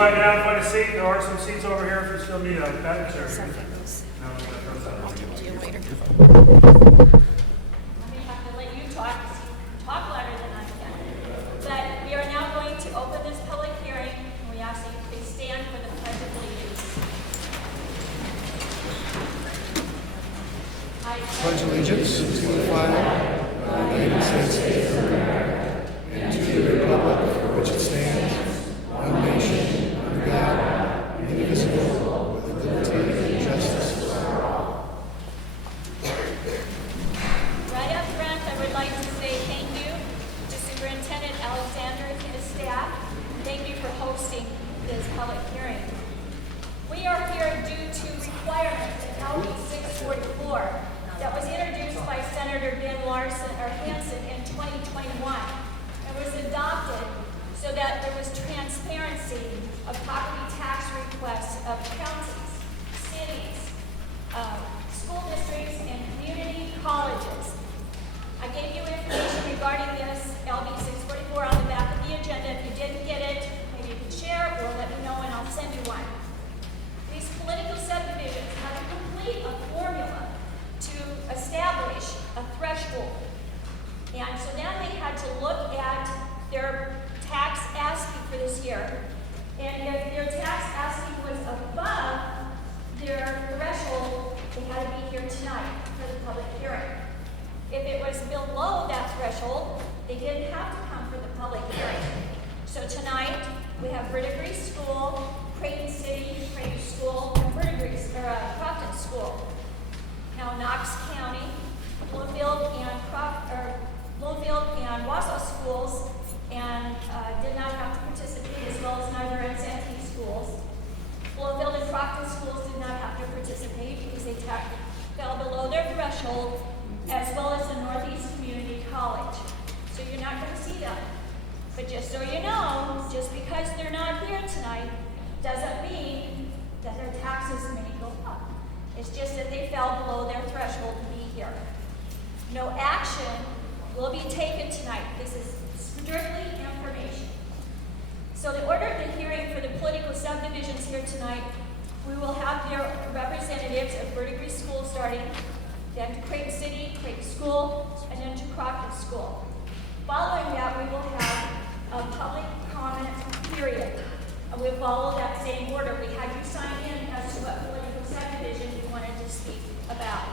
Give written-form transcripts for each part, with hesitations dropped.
quiet down, find a seat. There are some seats over here if you still need a bed. Sure. Do you later? I may have to let you talk louder than I can. But we are now going to open this public hearing, and we ask that you please stand for the Pledge of Allegiance. I Pledge allegiance to the flag of the United States of America and to the republic for which it stands, one nation, under God, indivisible, with liberty and justice for all. Right up front, I would like to say thank you to Superintendent Alexander and his staff. Thank you for hosting this public hearing. We are here due to requirements in LB 644 that was introduced by Senator Hansen in 2021 and was adopted so that there was transparency of property tax requests of counties, cities, school districts, and community colleges. I gave you information regarding this LB 644 on the back of the agenda. If you didn't get it, maybe you can share it or let me know and I'll send you one. These political subdivisions have to complete a formula to establish a threshold. And so then they had to look at their tax asking for this year. And if their tax asking was above their threshold, they had to be here tonight for the public hearing. If it was below that threshold, they didn't have to come for the public hearing. So tonight, we have Verdigris School, Creighton City, Creighton School, and Crofton School. Now Knox County, Bloomfield and Wausau schools and did not have to participate, as well as neither NCT schools. Bloomfield and Crofton schools did not have to participate because they fell below their threshold, as well as the Northeast Community College. So you're not going to see them. But just so you know, just because they're not here tonight doesn't mean that their taxes may go up. It's just that they fell below their threshold to be here. No action will be taken tonight. This is strictly information. So the order of the hearing for the political subdivisions here tonight, we will have their representatives of Verdigris School starting, then to Creighton City, Creighton School, and then to Crofton School. Following that, we will have a public comment period. And we'll follow that same order. We had you sign in as to what political subdivision you wanted to speak about.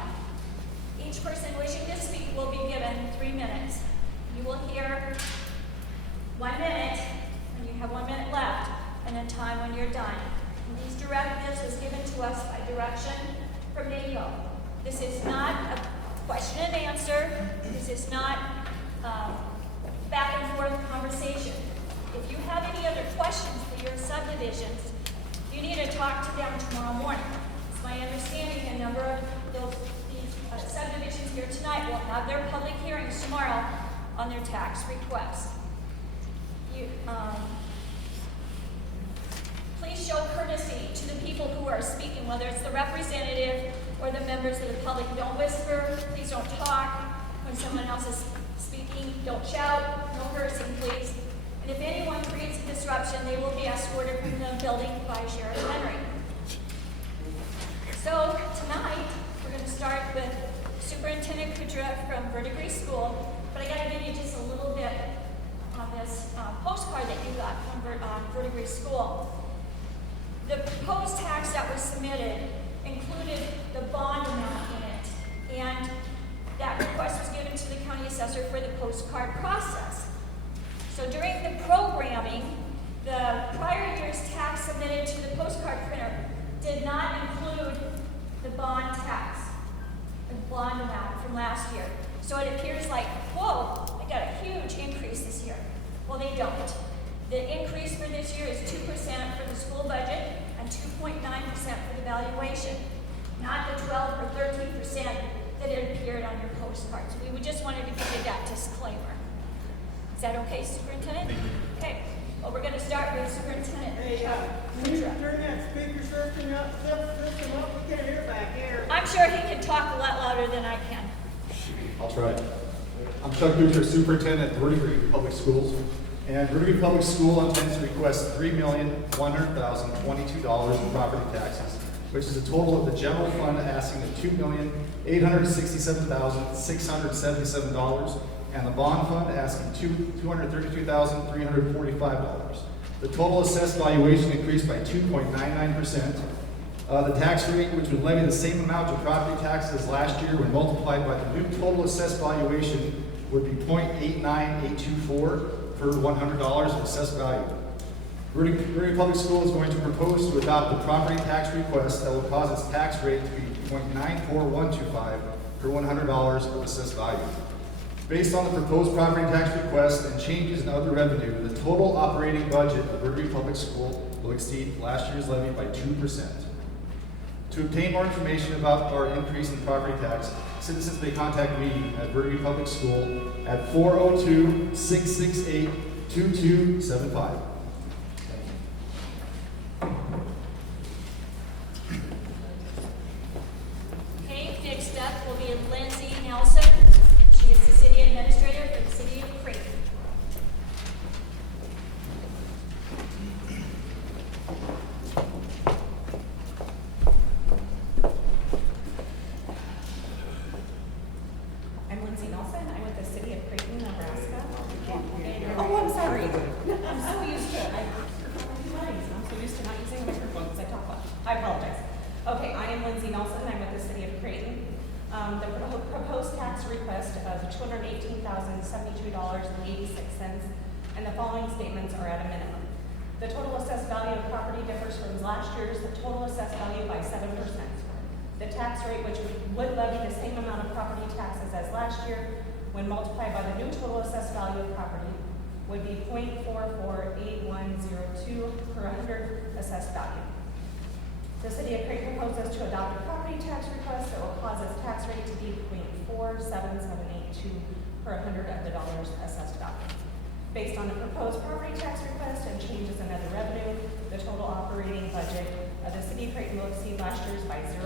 Each person wishing to speak will be given 3 minutes. You will hear 1 minute, and you have 1 minute left, and then time when you're done. And these directives was given to us by direction from NAO. This is not a question and answer. This is not back and forth conversation. If you have any other questions for your subdivisions, you need to talk to them tomorrow morning. It's my understanding a number of these subdivisions here tonight will have their public hearings tomorrow on their tax requests. Please show courtesy to the people who are speaking, whether it's the representative or the members of the public. Don't whisper, please don't talk. When someone else is speaking, don't shout, no cursing, please. And if anyone creates a disruption, they will be escorted from the building by Sheriff Henry. So tonight, we're going to start with Superintendent Kudra from Verdigris School, but I got to give you just a little bit on this postcard that you got from Verdigris School. The proposed tax that was submitted included the bond amount in it, and that request was given to the county assessor for the postcard process. So during the programming, the prior year's tax submitted to the postcard printer did not include the bond tax, the bond amount from last year. So it appears like, whoa, they got a huge increase this year. Well, they don't. The increase for this year is 2% for the school budget and 2.9% for the valuation, not the 12 or 13% that had appeared on your postcards. We just wanted to give you that disclaimer. Is that okay, Superintendent? Okay. Well, we're going to start with Superintendent. Hey, can you turn that speaker system up? We can't hear back here. I'm sure he can talk a lot louder than I can. I'll try. I'm Chuck Dutra, Superintendent at Verdigris Public Schools. And Riverview Public School intends to request $3,100,022 in property taxes, which is a total of the general fund asking of $2,867,677, and the bond fund asking $232,345. The total assessed valuation increased by 2.99%. The tax rate, which would levy the same amount of property taxes as last year when multiplied by the new total assessed valuation, would be 0.89824 per $100 of assessed value. Riverview Public School is going to propose to adopt a property tax request that will cause its tax rate to be 0.94125 per $100 of assessed value. Based on the proposed property tax request and changes in other revenue, the total operating budget of Riverview Public School will exceed last year's levy by 2%. To obtain more information about our increase in property tax, citizens may contact me at Riverview Public School at 402-668-2275. Okay, next up will be Lindsay Nelson. She is the city administrator for the city of Creighton. I'm Lindsay Nelson. I'm with the city of Creighton, Nebraska. Oh, I'm sorry. I'm so used to it. I'm so used to not using a microphone because I talk loud. I apologize. Okay, I am Lindsay Nelson. I'm with the city of Creighton. The proposed tax request of $218,072.86, and the following statements are at a minimum. The total assessed value of property differs from last year's total assessed value by 7%. The tax rate, which would levy the same amount of property taxes as last year, when multiplied by the new total assessed value of property, would be 0.448102 per 100 assessed value. The city of Creighton proposes to adopt a property tax request that will cause its tax rate to be 0.47782 per 100 of the dollars assessed value. Based on the proposed property tax request and changes in other revenue, the total operating budget of the city of Creighton will exceed last year's by 0%.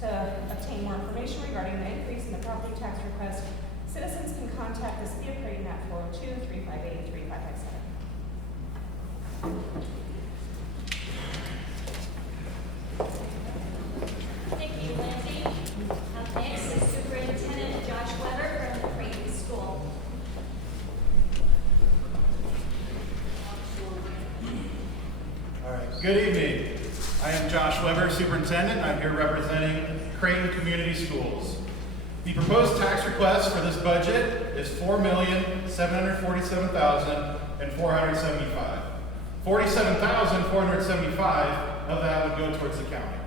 To obtain more information regarding the increase in the property tax request, citizens can contact the city of Creighton at 402-358-3557. Thank you, Lindsay. Up next is Superintendent Josh Weber from the Creighton School. All right, good evening. I am Josh Weber, Superintendent. I'm here representing Creighton Community Schools. The proposed tax request for this budget is $4,747,475. $47,475 of that would go towards the county.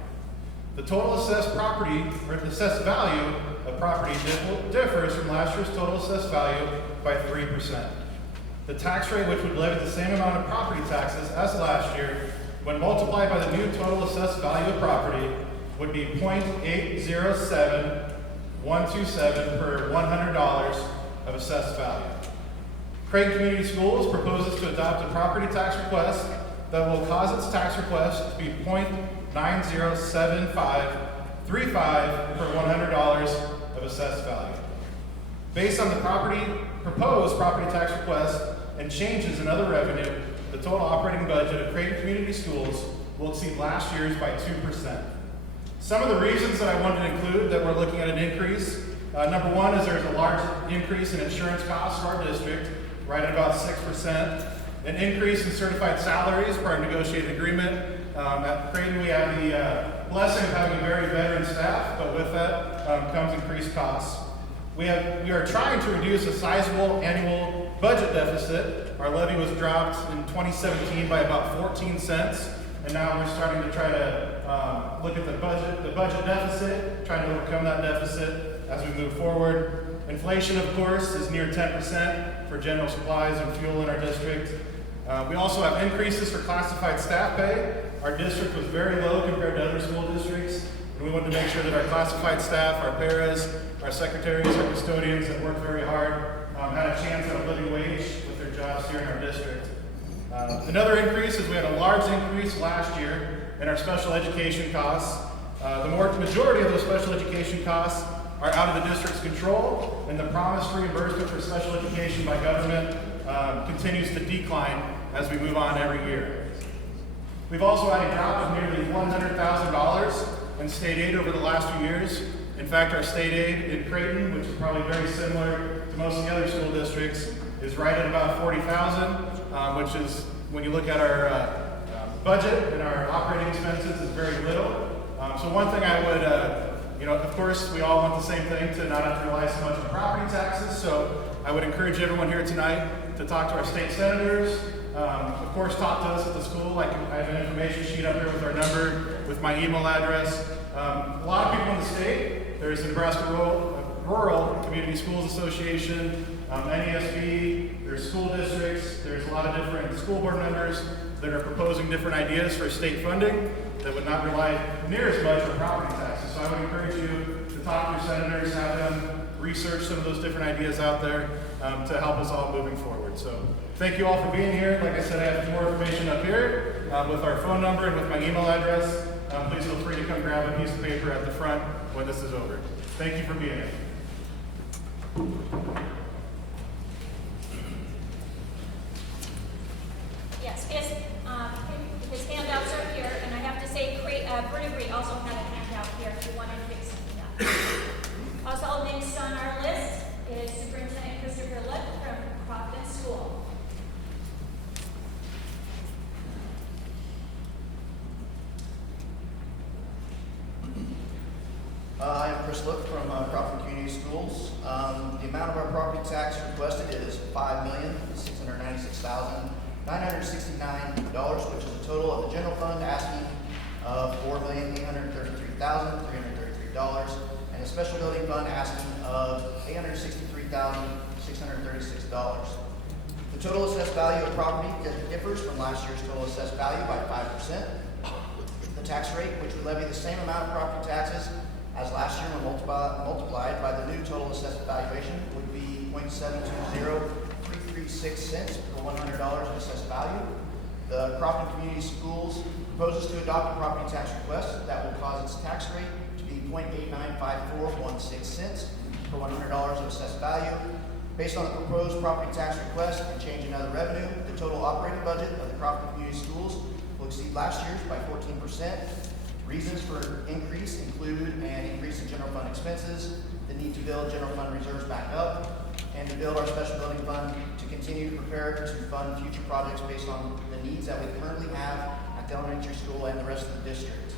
The total assessed property, or the assessed value of property differs from last year's total assessed value by 3%. The tax rate, which would levy the same amount of property taxes as last year, when multiplied by the new total assessed value of property, would be 0.807127 per $100 of assessed value. Creighton Community Schools proposes to adopt a property tax request that will cause its tax request to be 0.907535 per $100 of assessed value. Based on the proposed property tax request and changes in other revenue, the total operating budget of Creighton Community Schools will exceed last year's by 2%. Some of the reasons that I wanted to include that we're looking at an increase, number one is there's a large increase in insurance costs for our district, right at about 6%. An increase in certified salaries per our negotiated agreement. At Creighton, we have the blessing of having a very veteran staff, but with that comes increased costs. We are trying to reduce a sizable annual budget deficit. Our levy was dropped in 2017 by about 14 cents, and now we're starting to try to look at the budget deficit, trying to overcome that deficit as we move forward. Inflation, of course, is near 10% for general supplies and fuel in our district. We also have increases for classified staff pay. Our district was very low compared to other school districts, and we wanted to make sure that our classified staff, our paras, our secretaries, our custodians that work very hard had a chance at a living wage with their jobs here in our district. Another increase is we had a large increase last year in our special education costs. The majority of those special education costs are out of the district's control, and the promised reimbursement for special education by government continues to decline as we move on every year. We've also had a drop of nearly $100,000 in state aid over the last few years. In fact, our state aid in Creighton, which is probably very similar to most of the other school districts, is right at about $40,000, which is, when you look at our budget and our operating expenses, is very little. So one thing I would, of course, we all want the same thing, to not have to rely so much on property taxes. So I would encourage everyone here tonight to talk to our state senators. Of course, talk to us at the school. I have an information sheet up there with our number, with my email address. A lot of people in the state. There's the Nebraska Rural Community Schools Association, NESB, there's school districts, there's a lot of different school board members that are proposing different ideas for state funding that would not rely near as much on property taxes. So I would encourage you to talk to your senators, have them research some of those different ideas out there to help us all moving forward. So thank you all for being here. Like I said, I have more information up here with our phone number and with my email address. Please feel free to come grab a piece of paper at the front when this is over. Thank you for being here. Yes, his handouts are here, and I have to say, Verdigre also had a handout here if you wanted to pick something up. Also next on our list is Superintendent Christopher Lipp from Crofton School. I am Chris Lipp from Crofton Community Schools. The amount of our property tax requested is $5,696,969, which is a total of the general fund asking of $4,833,333, and the special building fund asking of $863,636. The total assessed value of property differs from last year's total assessed value by 5%. The tax rate, which would levy the same amount of property taxes as last year when multiplied by the new total assessed valuation, would be 0.720336 cents per $100 in assessed value. The Crofton Community Schools proposes to adopt a property tax request that will cause its tax rate to be 0.895416 cents per $100 of assessed value. Based on the proposed property tax request and change in other revenue, the total operating budget of the Crofton Community Schools will exceed last year's by 14%. Reasons for increase include an increase in general fund expenses, the need to build general fund reserves back up, and to build our special building fund to continue to prepare to fund future projects based on the needs that we currently have at the elementary school and the rest of the district.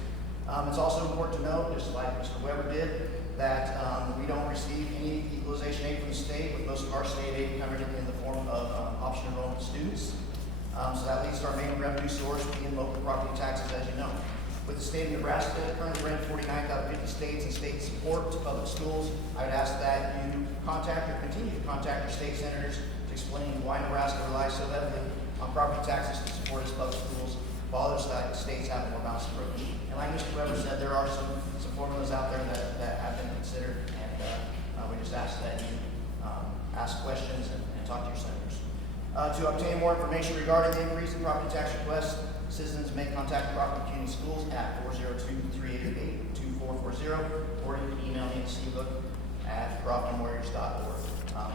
It's also important to note, just like Mr. Weber did, that we don't receive any equalization aid from the state, with most of our state aid coming in the form of option enrollment students. So that leads to our main revenue source being local property taxes, as you know. With the state of Nebraska currently ranked 49th out of 50 states in state support to public schools, I would ask that you contact or continue to contact your state senators to explain why Nebraska relies so heavily on property taxes to support its public schools, while other states have a more balanced approach. And like Mr. Weber said, there are some formulas out there that have been considered, and we just ask that you ask questions and talk to your senators. To obtain more information regarding the increase in property tax requests, citizens may contact Crofton Community Schools at 402-388-2440, or you can email me at clook@croftonwarriors.org.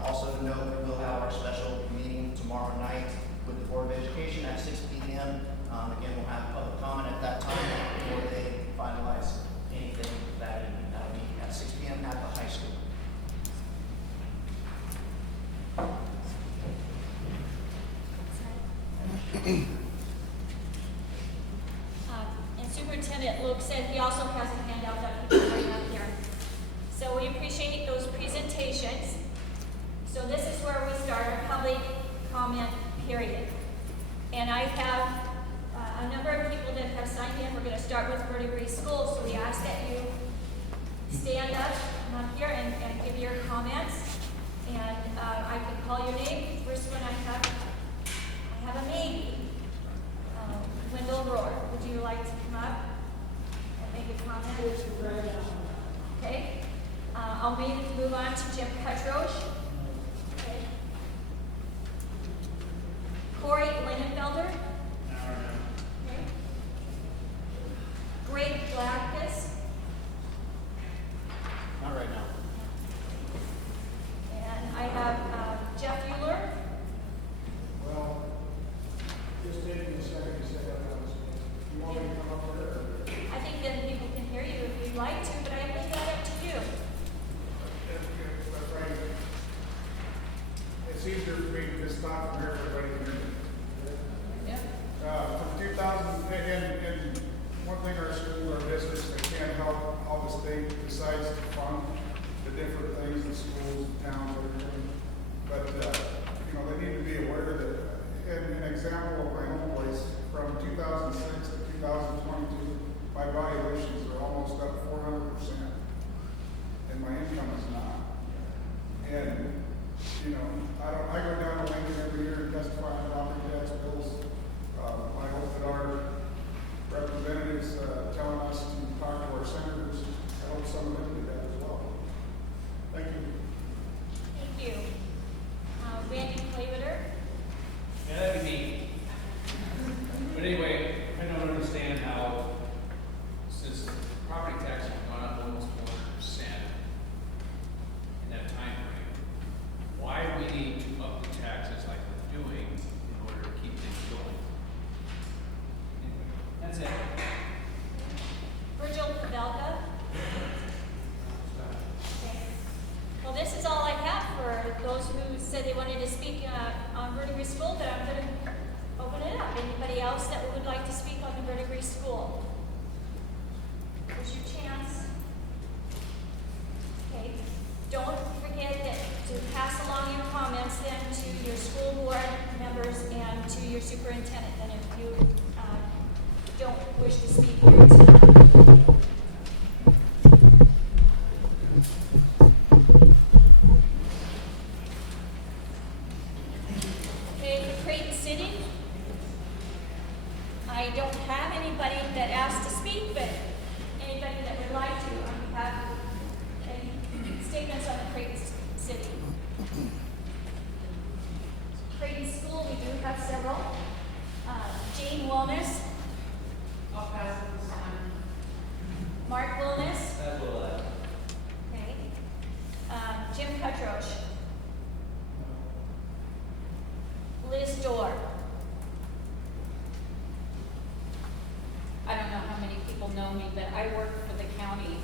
Also to note, we will have our special meeting tomorrow night with the Board of Education at 6 p.m. Again, we'll have public comment at that time before they finalize anything that evening. That'll be at 6 p.m. at the high school. And Superintendent Luke said he also has a handout that he can bring up here. So we appreciate those presentations. So this is where we start our public comment period. And I have a number of people that have signed in. We're going to start with Verdigre Schools. So we ask that you stand up, come up here and give your comments. And I can call your name. First one I have a maybe. Wendell Rohr, would you like to come up and make a comment? Okay. I'll move on to Jim Petrosh. Okay. Corey Linenfelder. Okay. Greg Blackus. Not right now. easier for me to just talk from here, everybody can hear me. From 2000, and one thing our school, our districts, they can't help how the state decides to fund the different things, the schools, towns, everything. But, you know, they need to be aware that, an example of my home place, from 2006 to 2022, my valuations are almost up 400%, and my income is not. And, you know, I go down to Lincoln every year and testify on property tax bills. I hope that our representatives telling us to talk to our senators, I hope some of them do that as well. Thank you. Thank you. Randy Clavitter. Yeah, that'd be me. But anyway, I don't understand how, since property taxes have gone up almost 400% in that time frame, why we need to up the taxes like we're doing in order to keep things going. Anyway, that's it. Virgil Pavelka. Okay. Well, this is all I have for those who said they wanted to speak on Verdigris School, but I'm going to open it up. Anybody else that would like to speak on the Verdigris School? Here's your chance. Okay. Don't forget that to pass along your comments then to your school board members and to your superintendent. And if you don't wish to speak here tonight. Okay, for Creighton City, I don't have anybody that asked to speak, but anybody that would like to, on behalf of any statements on the Creighton City. Creighton School, we do have several. Jane Wellness. I'll pass this on. Mark Wellness. That will, Okay. Jim Cutroche. Liz Dorr. I don't know how many people know me, but I work for the county,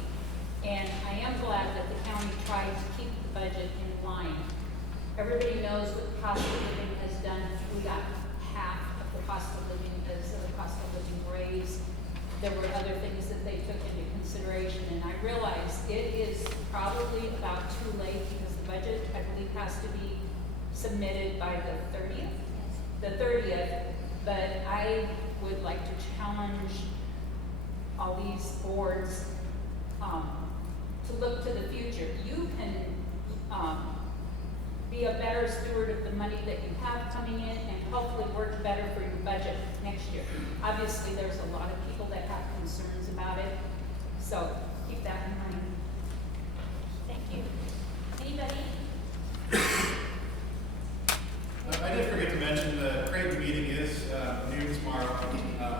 and I am glad that the county tried to keep the budget in line. Everybody knows what the cost of living has done. We got half of the cost of living because of the cost of living raise. There were other things that they took into consideration, and I realize it is probably about too late because the budget, I believe, has to be submitted by the 30th. But I would like to challenge all these boards to look to the future. You can be a better steward of the money that you have coming in and hopefully work better for your budget next year. Obviously, there's a lot of people that have concerns about it, so keep that in mind. Thank you. Anybody? I did forget to mention the Creighton meeting is noon tomorrow.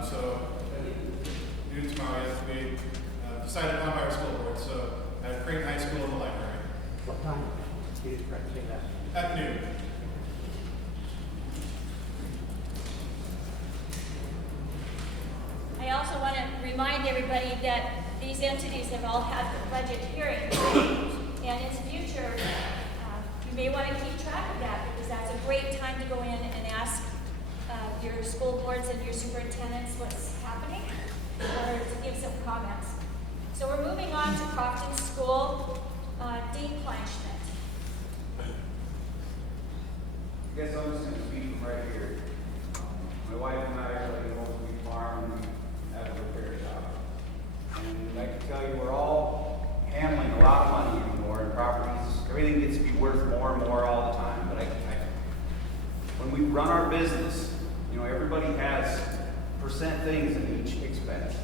So noon tomorrow has to be decided upon by our school board. So at Creighton High School in the library. What time? You didn't correct me that. At noon. I also want to remind everybody that these entities have all had the budget hearing. And in the future, you may want to keep track of that because that's a great time to go in and ask your school boards and your superintendents what's happening or to give some comments. So we're moving on to Crofton School, Dean Kleinschmidt. I guess I'm just going to speak from right here. My wife and I are living home we farm and we have a repair shop. And I can tell you we're all handling a lot of money anymore in properties. Everything gets to be worth more and more all the time. But when we run our business, you know, everybody has percent things in each expense.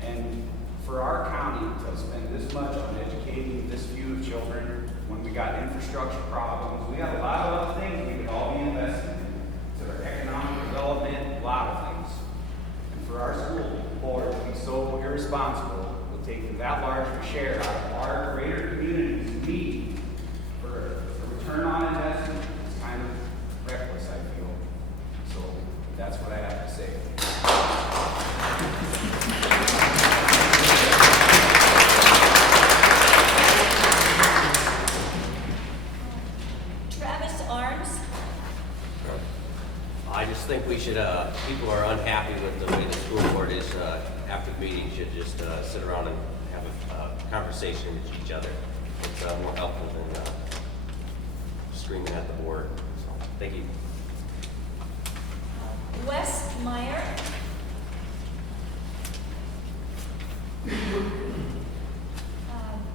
And for our county to spend this much on educating this few children, when we got infrastructure problems, we have a lot of other things we could all be investing in. To our economic development, a lot of things. And for our school board to be so irresponsible with taking that large of a share out of our greater community's need for a return on investment is kind of reckless, I feel. So that's what I have to say. Travis Arms. just think we should, people are unhappy with the way the school board is, after the meeting, should just sit around and have a conversation with each other. It's more helpful than screaming at the board. So, thank you. Wes Meyer.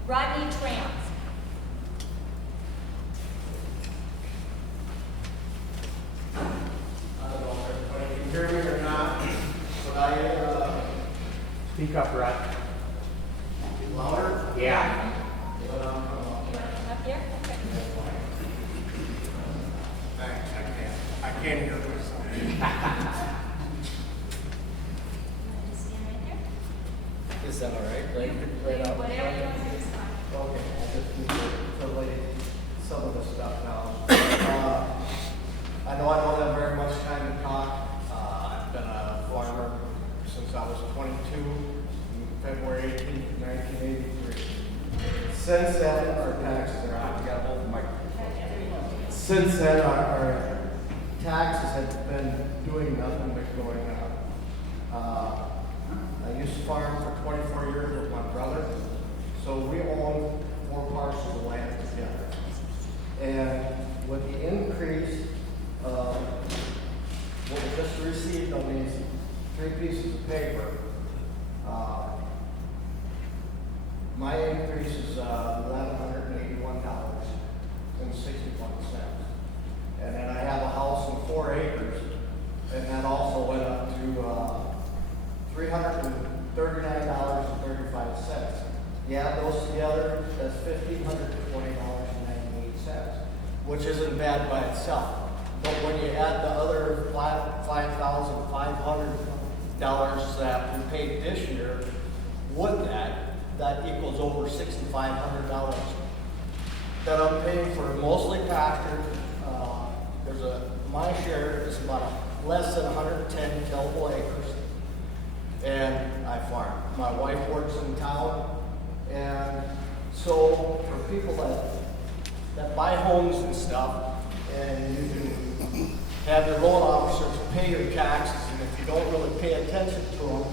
Rodney Tramp. I don't know if everybody can hear me or not, but I, speak up, Rod. Louder? Yeah. You want to come up here? Okay. Thanks, I can't hear myself. You want to just stand right there? Is that all right? Right up? Whatever you want to do is fine. Okay, I just need to lay some of the stuff down. I know I don't have very much time to talk. I've been a farmer since I was 22, February 18th, 1983. Since then, our taxes are out. We got to hold the microphone. Since then, our taxes have been doing nothing but going up. I used to farm for 24 years with my brother, so we own 4 parcels of land together. And with the increase of what we just received on these 3 pieces of paper, my increase is $1,181.61. And then I have a house in 4 acres, and that also went up to $339.35. You add those together, that's $1,520.98, which isn't bad by itself. But when you add the other $5,500 that we paid this year with that equals over $6,500 that I'm paying for mostly pasture. My share is about less than 110 tillable acres, and I farm. My wife works in town, and so for people that buy homes and stuff, and you can have your loan officers pay your taxes, and if you don't really pay attention to them,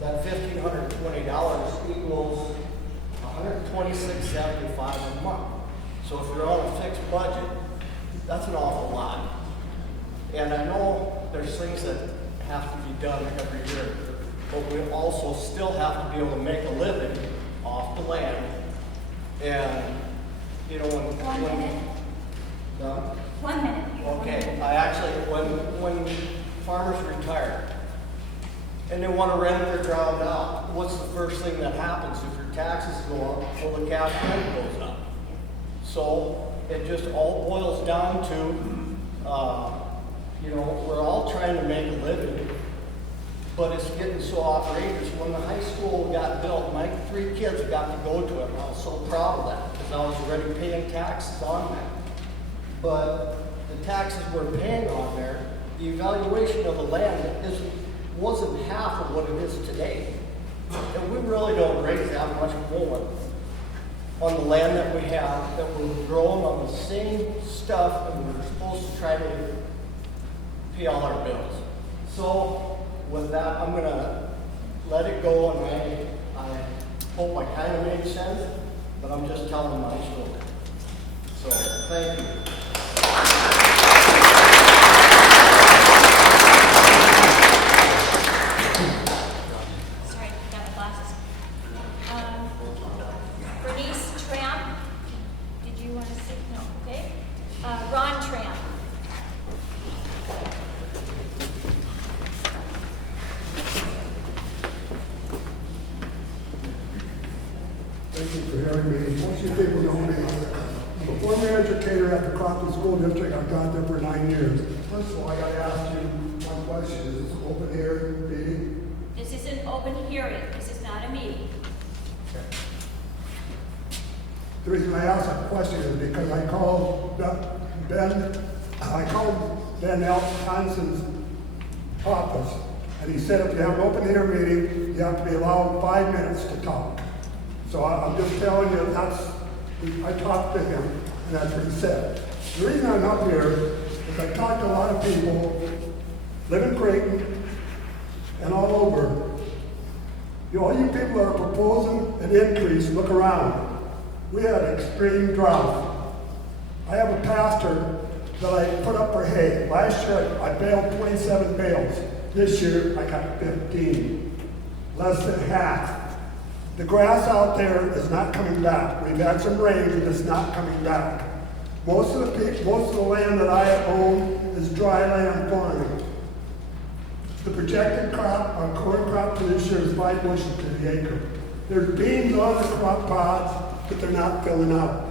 that $1,520 equals $126.75 a month. So if you're on a fixed budget, that's an awful lot. And I know there's things that have to be done every year, but we also still have to be able to make a living off the land. And, you know, when... 1 minute. Done? 1 minute. Okay, I actually, when farmers retire and they want to rent their ground out, what's the first thing that happens if your taxes go up? Well, the cash rent goes up. So it just all boils down to, you know, we're all trying to make a living, but it's getting so outrageous. When the high school got built, my 3 kids got to go to it, and I was so proud of that because I was already paying taxes on that. But the taxes we're paying on there, the evaluation of the land wasn't half of what it is today. And we really don't raise that much more on the land that we have, that we're growing on the same stuff, and we're supposed to try to pay all our bills. So with that, I'm gonna let it go, and I hope I kind of made sense, but I'm just telling my story. So thank you. Sorry, got my glasses. Bernice Tramp. Did you want to say? No, okay. Ron Tramp. Thank you for having me. Most of you people know me. I'm a former educator at the Crofton School District. I've taught there for 9 years. First of all, I got to ask you one question. Is this open air meeting? This is an open hearing. This is not a meeting. Okay. The reason I ask that question is because I called Ben Alphonson's office, and he said if you have an open air meeting, you have to be allowed 5 minutes to talk. So I'm just telling you, I talked to him, and that's pretty sad. The reason I'm up here is I talked to a lot of people, live in Creighton, and all over. All you people that are proposing an increase, look around. We had extreme drought. I have a pastor that I put up for hay. Last year I baled 27 bales. This year I got 15. Less than half. The grass out there is not coming back. We've had some rain and it's not coming back. Most of the land that I own is dry land farming. The projected crop, our corn crop for this year is 5 bushels to the acre. There's beans on the crop pods, but they're not filling out.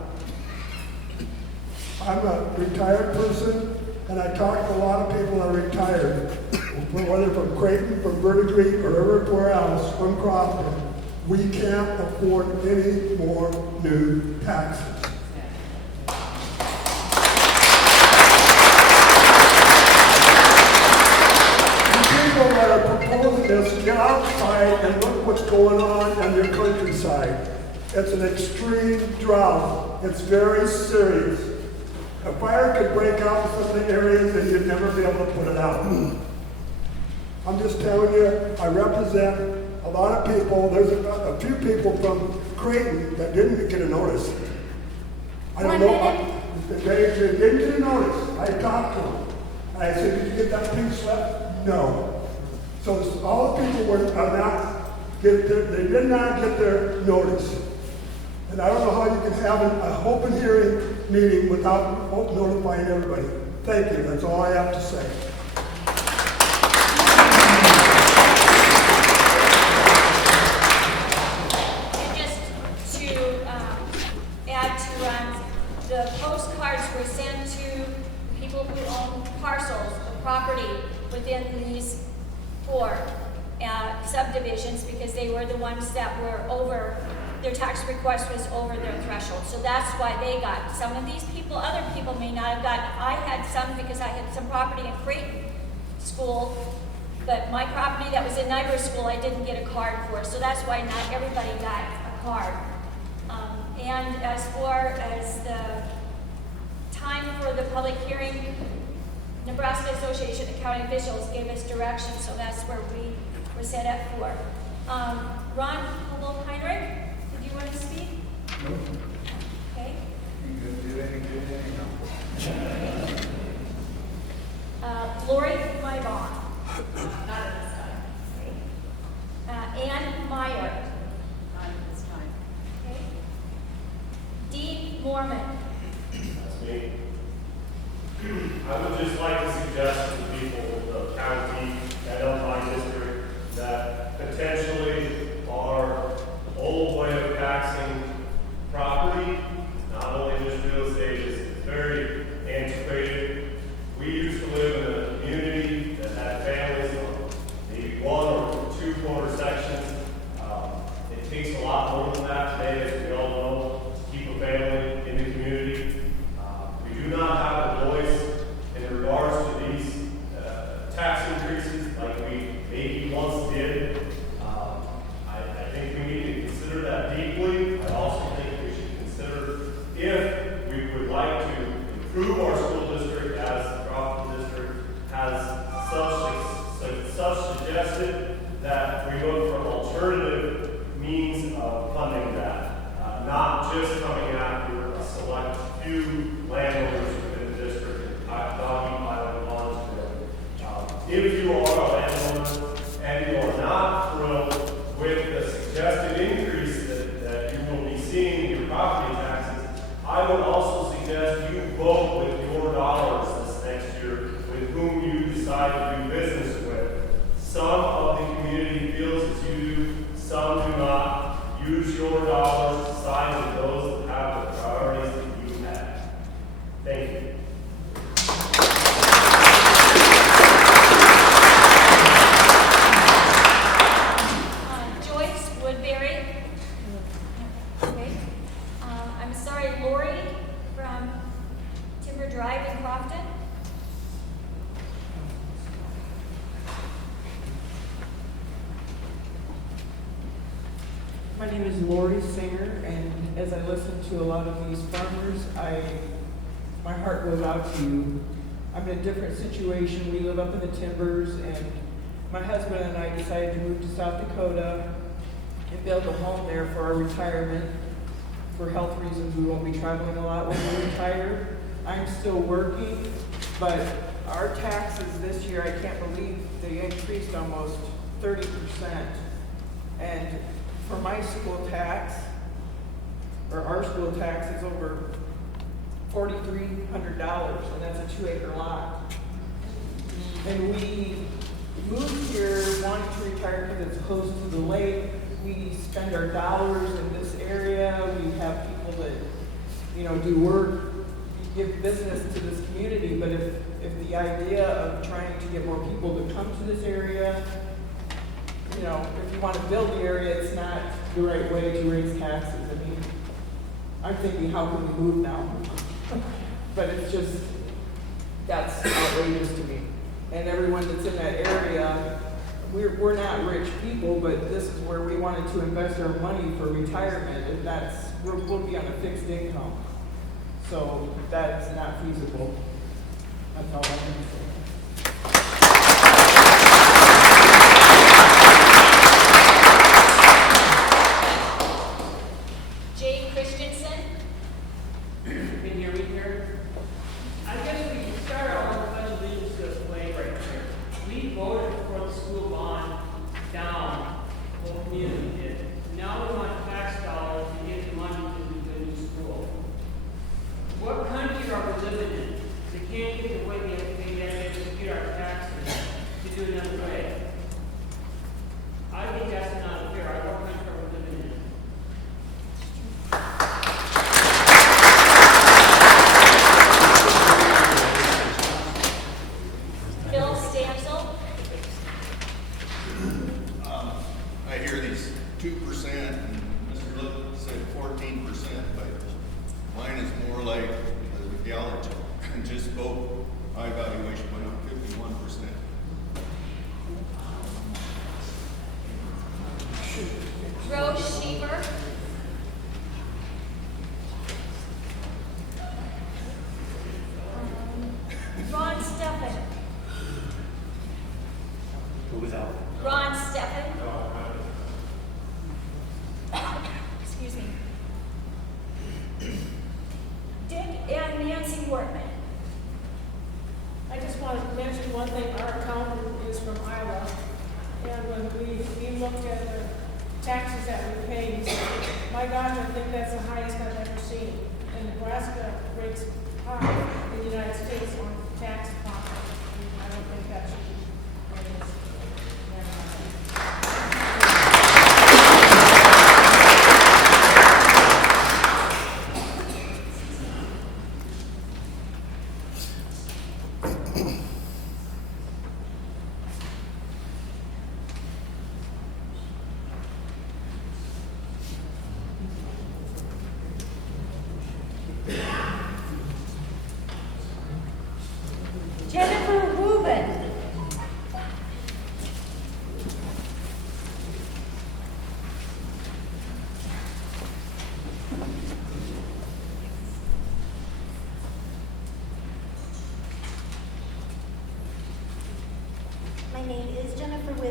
I'm a retired person, and I talk to a lot of people that are retired, whether from Creighton, from Verdigris, or everywhere else, from Crofton. We can't afford any more new taxes. People that are proposing this, get outside and look what's going on in your countryside. It's an extreme drought. It's very serious. A fire could break out in some of the areas and you'd never be able to put it out. I'm just telling you, I represent a lot of people. There's a few people from Creighton that didn't get a notice. I don't know. They didn't get a notice. I talked to them. I said, did you get that pink slip? No. So all the people they did not get their notice. And I don't know how you can have an open hearing meeting without notifying everybody. Thank you, that's all I have to say. And just to add to Ron, the postcards were sent to people who own parcels of property within these 4 subdivisions because they were the ones that were over, their tax request was over their threshold. So that's why they got. Some of these people, other people may not have gotten. I had some because I had some property in Creighton School, but my property that was in Nyberg School I didn't get a card for. So that's why not everybody got a card. And as far as the time for the public hearing, Nebraska Association of County Officials gave us direction, so that's where we were set up for. Ron Heinrich, did you want to speak? No. Okay. You couldn't do any good anyhow. Lori Maybon. Not at this time. Okay. Ann Meyer. Not at this time. Okay. Dean Mormon. That's me. I would just like to suggest to the people of the county and of my district that potentially our old way of taxing property, not only just real estate, is very antiquated. We used to live in a community that had families of maybe 1 or 2 quarter sections. It takes a lot more than that today, as we all know, to keep a family in the community. We do not have a voice in regards to these tax increases like we maybe once did. I think we need to consider that deeply. I also think we should consider if we would like to improve our school district as the Crofton district has such suggested, that we look for alternative means of funding that, not just coming after a select few landowners within the district and doggy piling bonds. If you are a landowner and you are not thrilled with the suggested increase that you will be seeing in your property taxes, I would also suggest you vote with your dollars this next year with whom you decide to do business with. Some of the community feels as you do, some do not. Use your dollars to side with those that have the priorities that you have. Thank you. Joyce Woodbury. Okay. I'm sorry, Lori from Timber Drive in Crofton. My name is Lori Singer, and as I listen to a lot of these farmers, my heart goes out to you. I'm in a different situation. We live up in the timbers, and my husband and I decided to move to South Dakota and build a home there for our retirement. For health reasons, we won't be traveling a lot when we retire. I'm still working, but our taxes this year, I can't believe they increased almost 30%. And for my school tax, or our school tax, is over $4,300, and that's a 2-acre lot. And we moved here wanting to retire because it's close to the lake. We spend our dollars in this area. We have people that, do work, give business to this community. But if the idea of trying to get more people to come to this area, if you want to build the area, it's not the right way to raise taxes. I mean, I'm thinking, how can we move now? But it's just, that's outrageous to me. And everyone that's in that area, we're not rich people, but this is where we wanted to invest our money for retirement, and we'll be on a fixed income. So that's not feasible. That's all I'm going to say.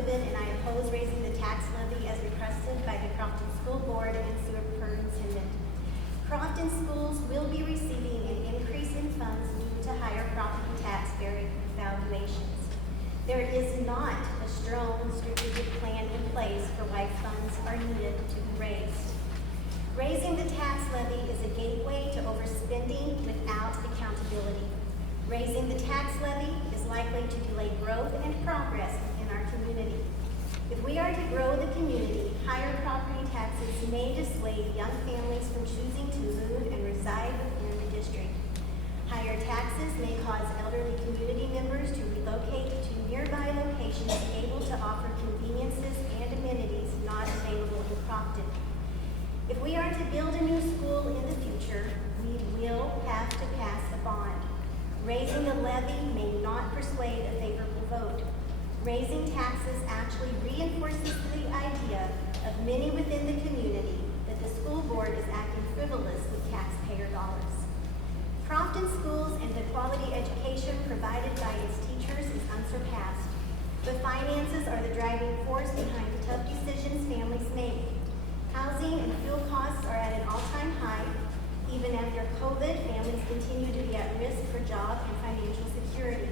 And I oppose raising the tax levy as requested by the Crofton School Board and Superintendent. Crofton schools will be receiving an increase in funds due to higher property tax valuations. There is not a strong strategic plan in place for why funds are needed to be raised. Raising the tax levy is a gateway to overspending without accountability. Raising the tax levy is likely to delay growth and progress in our community. If we are to grow the community, higher property taxes may dissuade young families from choosing to move and reside within the district. Higher taxes may cause elderly community members to relocate to nearby locations able to offer conveniences and amenities not available in Crofton. If we are to build a new school in the future, we will have to pass a bond. Raising the levy may not persuade a favorable vote. Raising taxes actually reinforces the idea of many within the community that the school board is acting frivolous with taxpayer dollars. Crofton Schools and the quality education provided by its teachers is unsurpassed. The finances are the driving force behind the tough decisions families make. Housing and fuel costs are at an all-time high. Even after COVID, families continue to be at risk for job and financial security.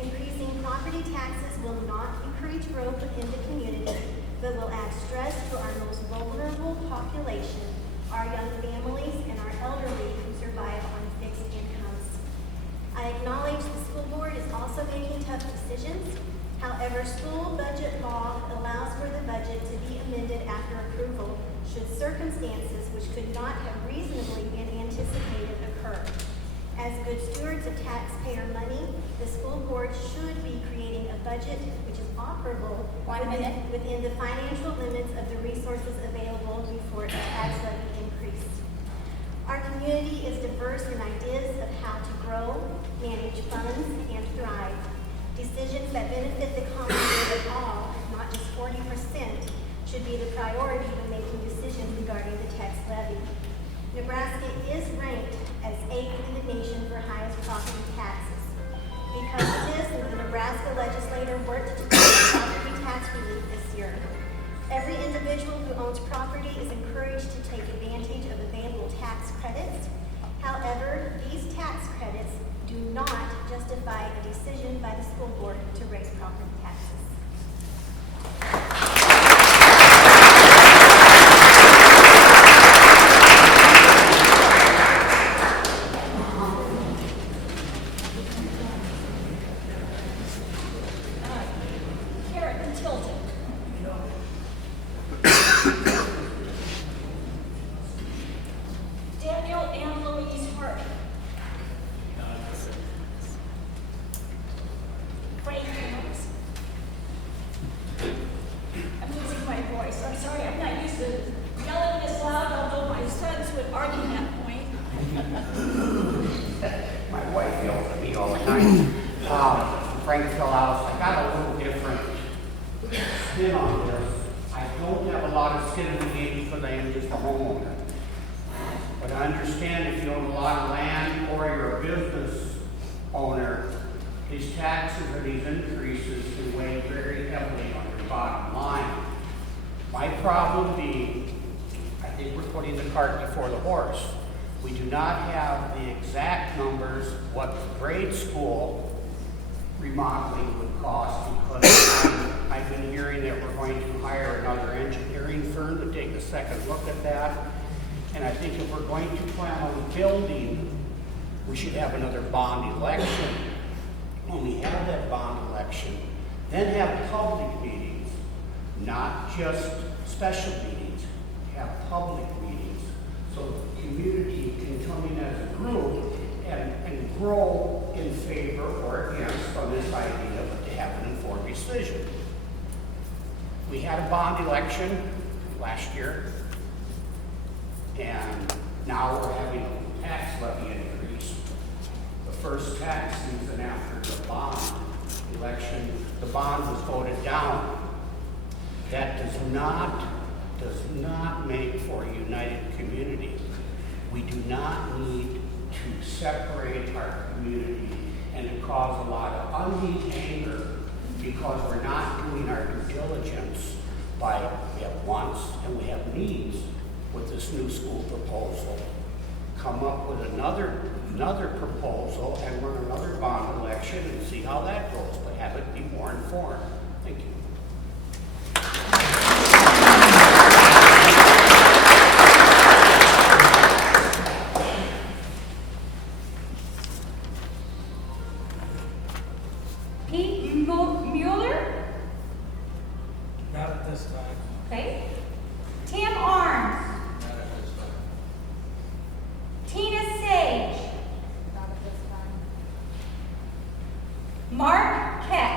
Increasing property taxes will not encourage growth within the community, but will add stress to our most vulnerable population, our young families and our elderly who survive on fixed incomes. I acknowledge the school board is also making tough decisions. However, school budget law allows for the budget to be amended after approval should circumstances which could not have reasonably been anticipated occur. As good stewards of taxpayer money, the school board should be creating a budget which is operable within the financial limits of the resources available before a tax levy increase. Our community is diverse in ideas of how to grow, manage funds, and thrive. Decisions that benefit the common good of all, not just 40%, should be the priority when making decisions regarding the tax levy. Nebraska is ranked as 8th in the nation for highest property taxes. Because of this, the Nebraska legislature worked to pass property tax relief this year. Every individual who owns property is encouraged to take advantage of available tax credits. However, these tax credits do not justify a decision by the school board to raise property taxes. Remodeling would cost, because I've been hearing that we're going to hire another engineering firm to take a second look at that. And I think if we're going to plan on building, we should have another bond election. When we have that bond election, then have public meetings, not just special meetings, have public meetings, so the community can come in as a group and grow in favor or against on this idea, but to have an informed decision. We had a bond election last year, and now we're having a tax levy increase. The first tax season after the bond election, the bond was voted down. That does not make for a united community. We do not need to separate our community and to cause a lot of unneeded anger because we're not doing our due diligence by, we have wants and we have needs with this new school proposal. Come up with another proposal and run another bond election and see how that goes, but have it be more informed. Thank you. Not at this time. Okay. Tim Arms. Not at this time. Tina Sage. Not at this time. Mark Keck.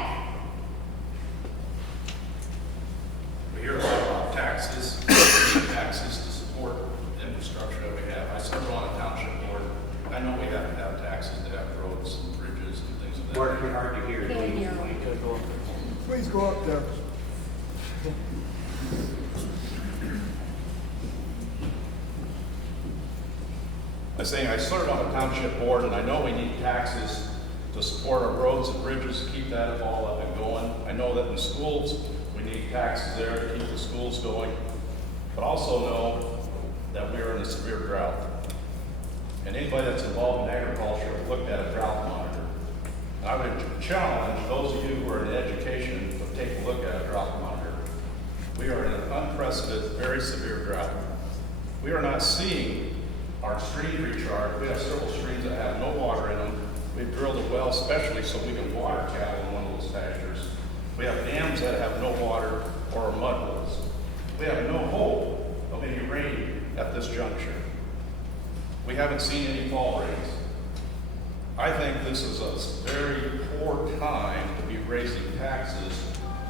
We hear a lot about taxes, taxes to support the infrastructure that we have. I serve on a township board. I know we have to have taxes to have roads and bridges and things of that. Mark, you're hard to hear. Can't hear. Please go up there. I say I serve on a township board, and I know we need taxes to support our roads and bridges, to keep that all up and going. I know that in schools, we need taxes there to keep the schools going, but also know that we are in a severe drought. And anybody that's involved in agriculture have looked at a drought monitor. And I would challenge those of you who are in education to take a look at a drought monitor. We are in an unprecedented, very severe drought. We are not seeing our stream recharge. We have several streams that have no water in them. We've drilled a well especially so we can water cattle in one of those pastures. We have dams that have no water or are mud holes. We have no hope of any rain at this juncture. We haven't seen any fall rains. I think this is a very poor time to be raising taxes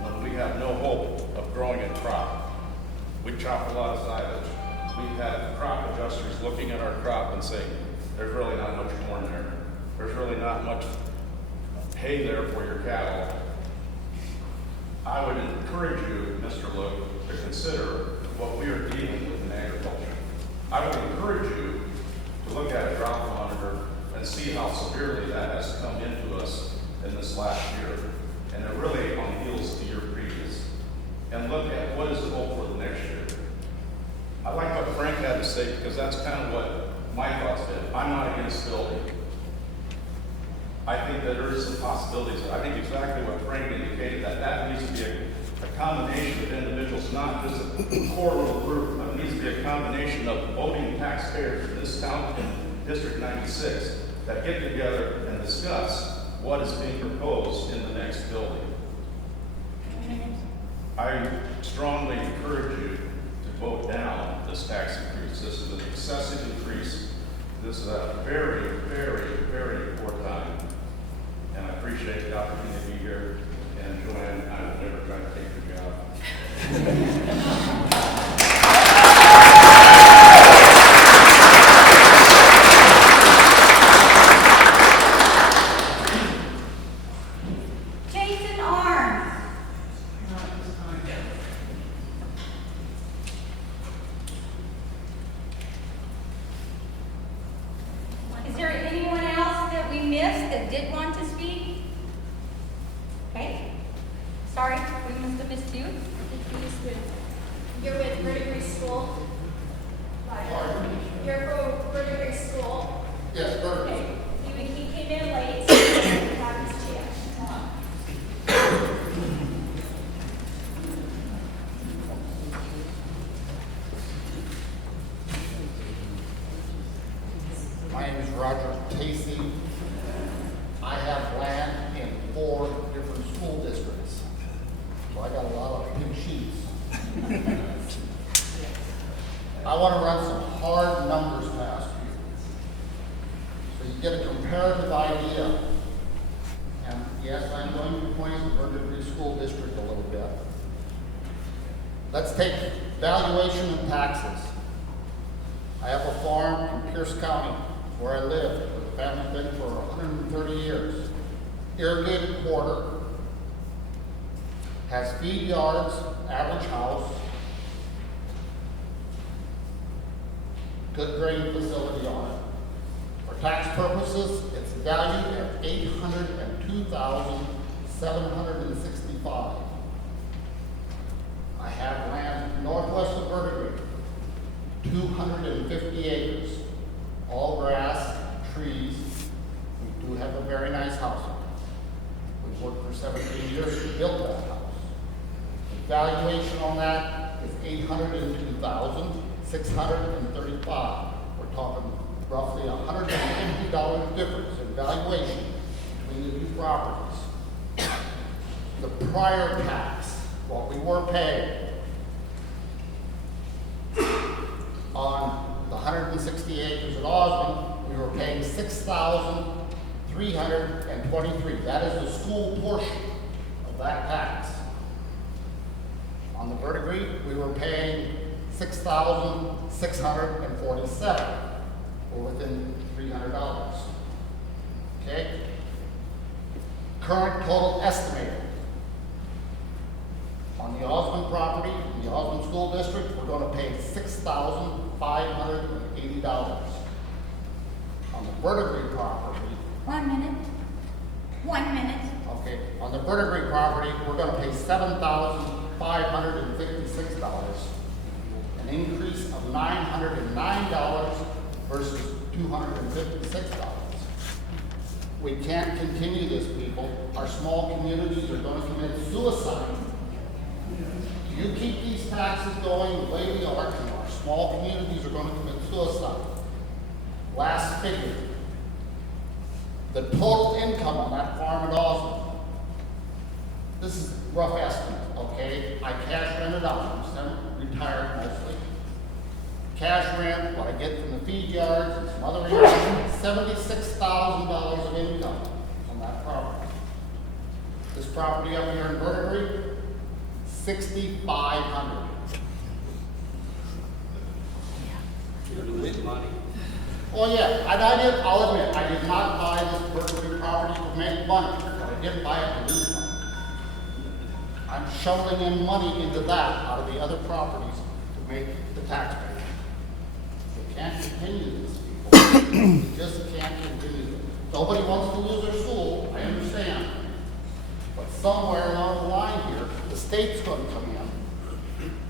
when we have no hope of growing a crop. We chop a lot of silage. We've had crop adjusters looking at our crop and saying, there's really not much corn there. There's really not much hay there for your cattle. I would encourage you, Mr. Luke, to consider what we are dealing with in agriculture. I would encourage you to look at a drought monitor and see how severely that has come into us in this last year. And they're really on the heels of the year previous. And look at what is the hope for the next year. I like what Frank had to say because that's kind of what my thoughts did. I'm not against building. I think that there is some possibilities. I think exactly what Frank indicated, that needs to be a combination of individuals, not just a core little group, but it needs to be a combination of voting taxpayers in this town, in District 96, that get together and discuss what is being proposed in the next building. I strongly encourage you to vote down this tax increase. This is an excessive increase. This is a very, very, very poor time. And I appreciate the opportunity to be here. And Joanne, I will never try to take your job. Jason Arms. Is there anyone else that we missed that did want to speak? Okay. Sorry, we must have missed you. You're with Verdigris School? You're from Verdigris School? Yes, Verdigris. Okay. He came in late, so he had his chance. My name is Roger Casey. I have land in 4 different school districts. So I got a lot of big sheets. I want to run some hard numbers past you. So you get a comparative idea. And yes, I'm going to point the Verdigris School District a little bit. Let's take valuation and taxes. I have a farm in Pierce County where I live with a family been for 130 years. Irrigated quarter, has feed yards, average house, good grain facility on it. For tax purposes, it's valued at $802,765. I have land northwest of Verdigris, 250 acres, all grass, trees. We do have a very nice house on it. We've worked for 17 years to build that house. The valuation on that is $802,635. We're talking roughly $150 difference in valuation between the two properties. The prior tax, what we were paying on the 160 acres at Osmond, we were paying $6,323. That is the school portion of that tax. On the Verdigris, we were paying $6,647. We're within $300. Okay? Current total estimated School District, we're gonna pay $6,580. On the Verdigris property, 1 minute. 1 minute. okay, on the Verdigris property, we're gonna pay $7,556, an increase of $909 versus $256. We can't continue this, people. Our small communities are gonna commit suicide. You keep these taxes going the way we are, and our small communities are gonna commit suicide. Last figure. The total income on that farm at Osmond. This is a rough estimate, okay? I cash rented out, I'm retired mostly. Cash rent, what I get from the feed yards and some other income, $76,000 of income on that property. This property up here in Verdigris, $6,500. Oh yeah, I'll admit, I did not buy this Verdigris property to make money, but I did buy it to lose money. I'm shoveling in money into that out of the other properties to make the tax payment. We can't continue this, people. We just can't continue it. Nobody wants to lose their school, I understand. But somewhere along the line here, the state's going to come in,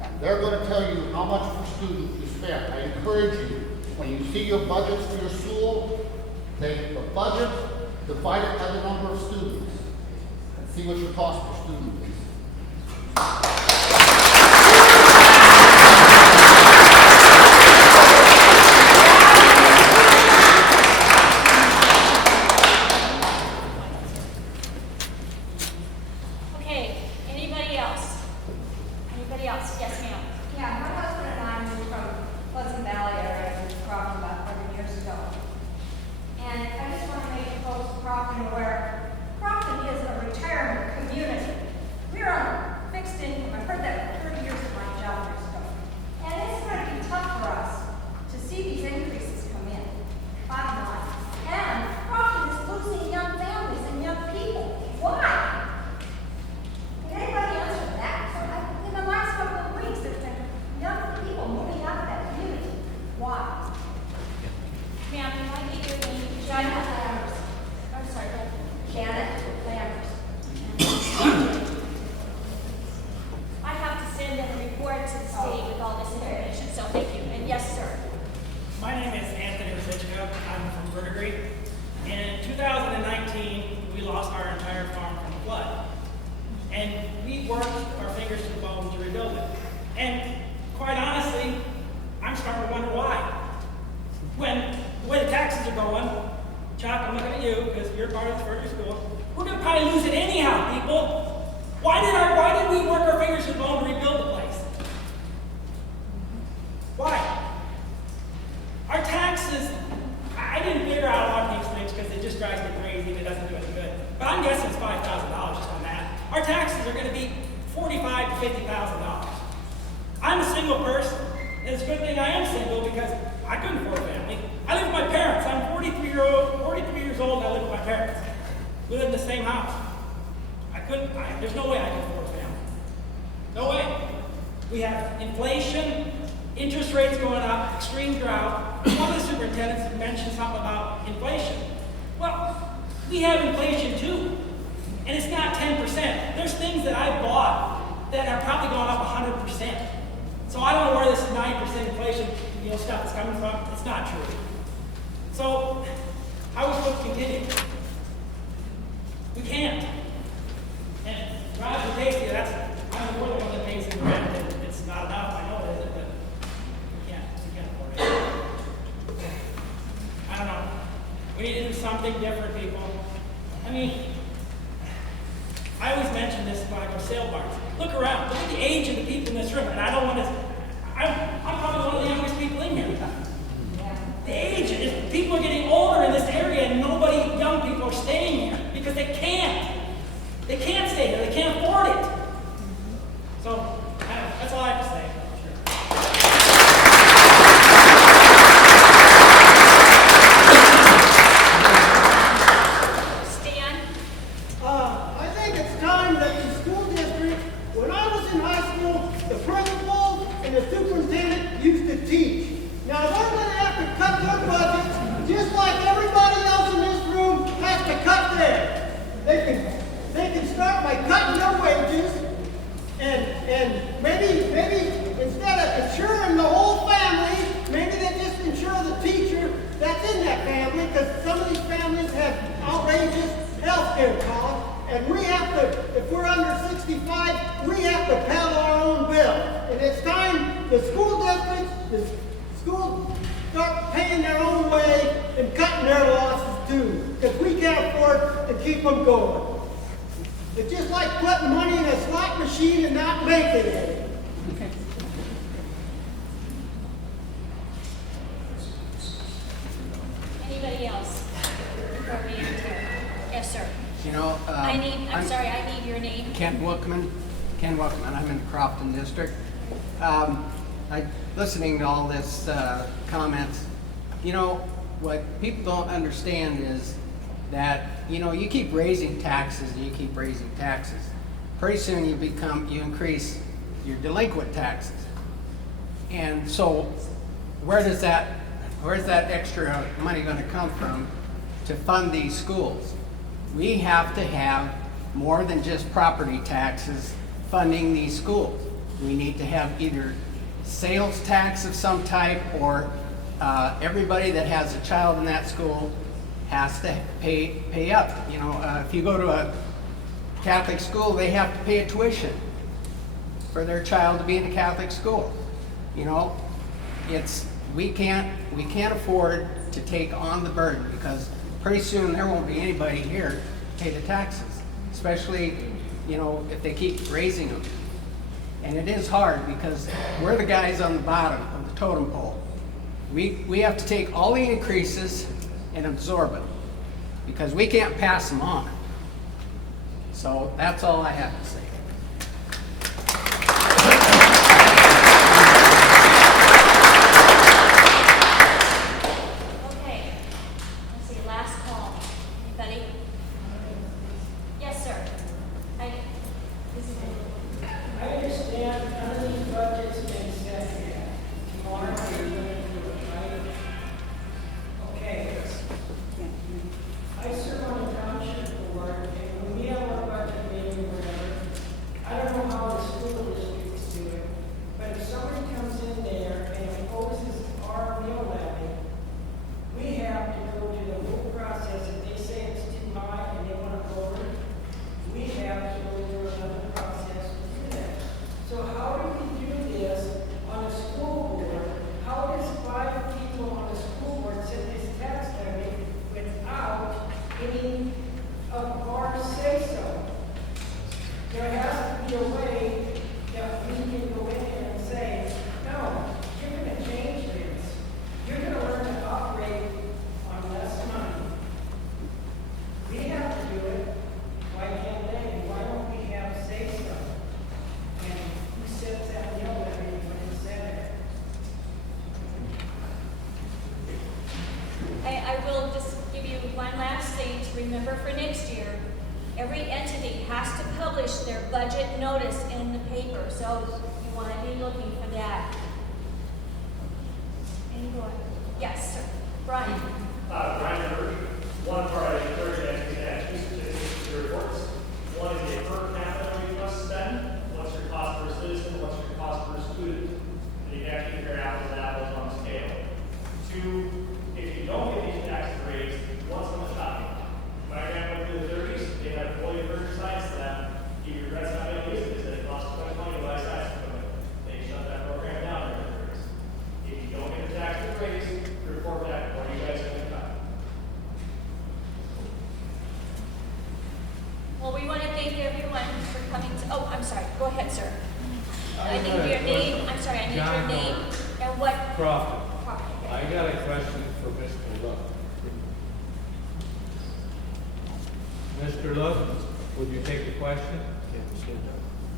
and they're going to tell you how much per student you spend. I encourage you, when you see your budgets for your school, take the budget, divide it by the number of students, and see what your cost per student is. Okay, anybody else? Anybody else? Yes, ma'am. Yeah, my husband and I moved from Pleasant Valley area to Crofton about 30 years ago. And I just want to make folks Crofton aware, Crofton is a retirement community. We're on fixed income. I've heard that for 30 years of my job years ago. And it's going to be tough for us to see these increases come in, bottom line. And Crofton is losing young families and young people. Why? Can anybody answer that? So in the last couple of weeks, there's been young people moving out of that community. Why? Ma'am, can I get your name? Janet Lammers. I'm sorry, go ahead. Janet Lammers. I have to send in a report to the state with all this information, so thank you. And yes, sir. My name is Anthony Rosichka. I'm from Verdigris. In 2019, we lost our entire farm from the flood. And we worked our fingers to the bone to rebuild it. And quite honestly, I'm starting to wonder why. When the way the taxes are going, Chuck, I'm looking at you because you're part of the Verdigris school. We're going to probably lose it anyhow, people. Why did we work our fingers to the bone to rebuild the place? Why? Our taxes, I didn't figure out a lot of these things because it just drives me crazy and it doesn't do any good. But I'm guessing it's $5,000 just on that. Our taxes are going to be $45,000 to $50,000. I'm a single person, and it's a good thing I am single because I couldn't afford a family. I live with my parents. I'm 43 years old, and I live with my parents. We live in the same house. There's no way I can afford a family. No way. We have inflation, interest rates going up, extreme drought. One of the superintendents mentioned something about inflation. Well, we have inflation too. And it's not 10%. There's things that I bought that are probably going up 100%. So I don't know where this 9% inflation stuff is coming from. It's not true. So how are we supposed to continue? We can't. And Roger Casey, I'm the one that pays the rent. It's not enough, I know it isn't, but we can't afford it. I don't know. We need to do something different, people. I mean, I always mention this when I go sail bars. Look around. Look at the age of the people in this room. And I don't want to. I'm probably one of the youngest people in here. The age is people are getting older in this area, and young people are staying here because they can't. They can't stay here. They can't afford it. So that's all I have to say. I think it's time that the school district, when I was in high school, the principals And maybe instead of insuring the whole family, maybe they just insure the teacher that's in that family, because some of these families have outrageous health care costs, and we have to, if we're under 65, we have to pay our own bill. And it's time the school districts, the schools start paying their own way and cutting their losses too, because we can't afford to keep them going. It's just like putting money in a slot machine and not making it. Anybody else? Before we end here. Yes, sir. You know, I need your name. Ken Wookman. I'm in the Crofton district. Listening to all this comments, you know, what people don't understand is that, you know, you keep raising taxes and you keep raising taxes. Pretty soon you increase your delinquent taxes. And so where's that extra money going to come from to fund these schools? We have to have more than just property taxes funding these schools. We need to have either sales tax of some type, or everybody that has a child in that school has to pay up. You know, if you go to a Catholic school, they have to pay a tuition for their child to be in a Catholic school. You know, we can't afford to take on the burden, because pretty soon there won't be anybody here to pay the taxes, especially, you know, if they keep raising them. And it is hard, because we're the guys on the bottom of the totem pole. We have to take all the increases and absorb it, because we can't pass them on. So that's all I have to say. Okay. Let's see, last call. Anybody? Yes, sir. I understand none of these budgets have been set yet. Tomorrow you're going to do it, right? Okay. I serve on a township board, and when we have our budget meeting or whatever, I don't know how the school districts do it, but if somebody comes in there and opposes our meal levy, we have to go to the whole process. If they say it's too high and they want to lower it, we have to go through another process to do that. So how do we do this on a school board? How does 5 people on a school board set this tax levy without any of our say-so? There has to be a way that we can go in here and say, no, you're going to change this. You're going to learn to operate on less money. We have to do it. Why can't they? Why don't we have say-so? And who sets that meal levy when it's set? I will just give you one last thing to remember for next year. Every entity has to publish their budget notice in the paper, so you want to be looking for that. Anyone? Yes, sir. Brian. Brian Birch. One part I encourage you to add two statistics to your reports. One is a per capita request spend. What's your cost per citizen? What's your cost per student? And you can actually compare apples to apples on scale. Two, if you don't get these taxes raised, what's on the shopping? My grandma went through the 30s, they had a fully furnished science lab. He regrets not being able to use it because it cost too much money to buy science equipment. They shut that program down during the 30s. If you don't get the taxes raised, report back, what are you guys going to cut? Well, we want to thank everyone for coming to, oh, I'm sorry. Go ahead, sir. I need your name. I'm sorry, I need your name and what. Crofton. Crofton. I got a question for Mr. Love. Mr. Love, would you take the question?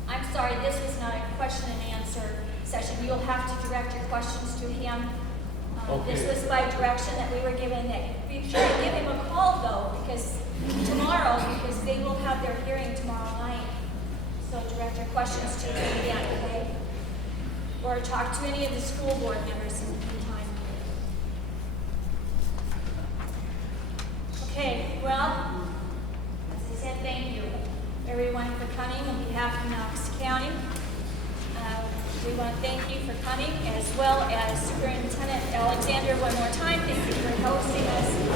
I'm sorry, this was not a question and answer session. You'll have to direct your questions to him. This was by direction that we were given, that be sure to give him a call though, because they will have their hearing tomorrow night. So direct your questions to him again, okay? Or talk to any of the school board members in the meantime. Okay, well, as I said, thank you everyone for coming on behalf of Knox County. We want to thank you for coming, as well as Superintendent Alexander one more time. Thank you for hosting us